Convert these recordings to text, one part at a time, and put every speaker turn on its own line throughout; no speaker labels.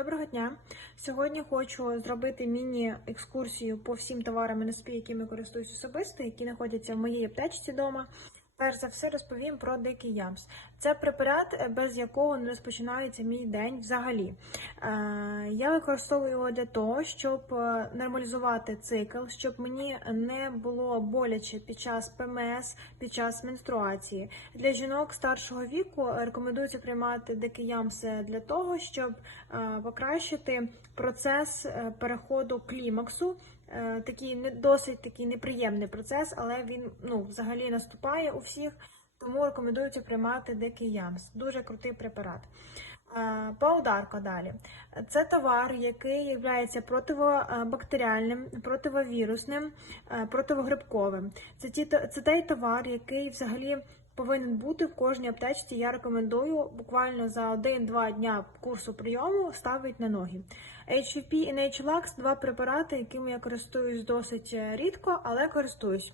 Доброго дня! Сьогодні хочу зробити міні-екскурсію по всім товарам НСП, якими користуюсь особисто, які знаходяться в моїй аптечці вдома. Перш за все розповім про дикий ямс. Це препарат, е, без якого не розпочинається мій день взагалі. Е, Я використовую його для того, щоб е, нормалізувати цикл, щоб мені не було боляче під час ПМС, під час менструації. Для жінок старшого віку рекомендується приймати дикий ямс для того, щоб покращити процес переходу клімаксу. Е, Такий не досить такий неприємний процес, але він ну взагалі наступає у всіх. Тому рекомендується приймати дикий ямс. Дуже крутий препарат. Е, Паударка далі. Це товар, який є противобактеріальним, противовірусним, е, противогрибковим. Це, ті, це той товар, який взагалі повинен бути в кожній аптечці. Я рекомендую буквально за 1-2 дня курсу прийому ставити на ноги. HVP і NH-Lux – два препарати, якими я користуюсь досить е, рідко, але користуюсь.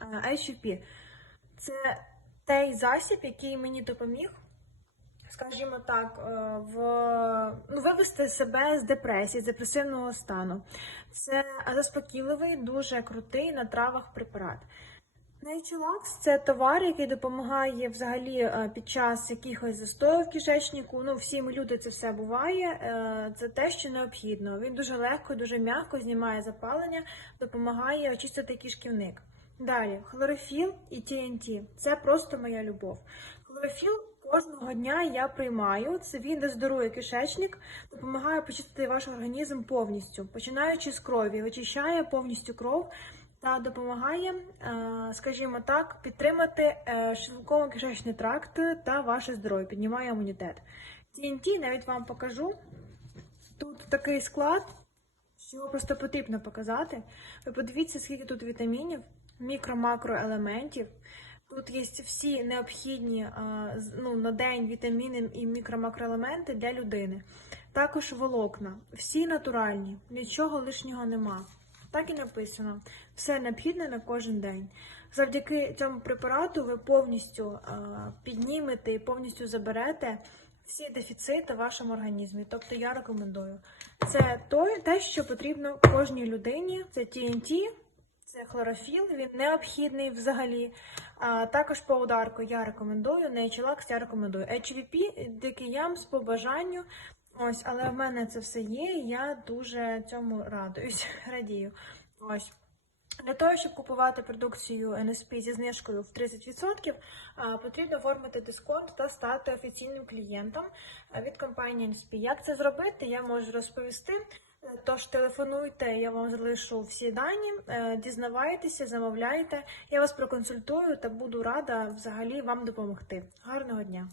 Е, HVP – це той засіб, який мені допоміг скажімо так, е, в ну, вивести себе з депресії, з депресивного стану. Це заспокійливий, дуже крутий на травах препарат. Нейчелакс це товар, який допомагає взагалі е, під час якихось застоїв в кишечнику. Ну, всі ми люди це все буває. Е, Це те, що необхідно. Він дуже легко, дуже м'яко знімає запалення, допомагає очистити кишківник. Далі, хлорофіл і TNT. Це просто моя любов. Хлорофіл кожного дня я приймаю. Це він дездорує кишечник, допомагає почистити ваш організм повністю, починаючи з крові, очищає повністю кров та допомагає, е, скажімо так, підтримати шлунково-кишечний тракт та ваше здоров'я, піднімає імунітет. TNT навіть вам покажу. Тут такий склад, що його просто потрібно показати. Ви подивіться, скільки тут вітамінів, мікро-макроелементів. Тут є всі необхідні з- ну, на день вітаміни і мікро-макроелементи для людини. Також волокна. Всі натуральні, нічого лишнього нема. Так і написано. Все необхідне на кожен день. Завдяки цьому препарату ви повністю а, піднімете і повністю заберете всі дефіцити в вашому організмі. Тобто я рекомендую. Це той, те, що потрібно кожній людині. Це TNT, це хлорофіл, він необхідний взагалі. А, також по ударку я рекомендую, Neichelax я рекомендую. HVP, дикий ямс по бажанню. Ось, але в мене це все є, і я дуже цьому радуюсь, радію. Ось. Для того, щоб купувати продукцію NSP зі знижкою в 30%, потрібно оформити дисконт та стати офіційним клієнтом від компанії NSP. Як це зробити, я можу розповісти. Е, Тож телефонуйте, я вам залишу всі дані, е, дізнавайтеся, замовляйте. Я вас проконсультую та буду рада взагалі вам допомогти. Гарного дня!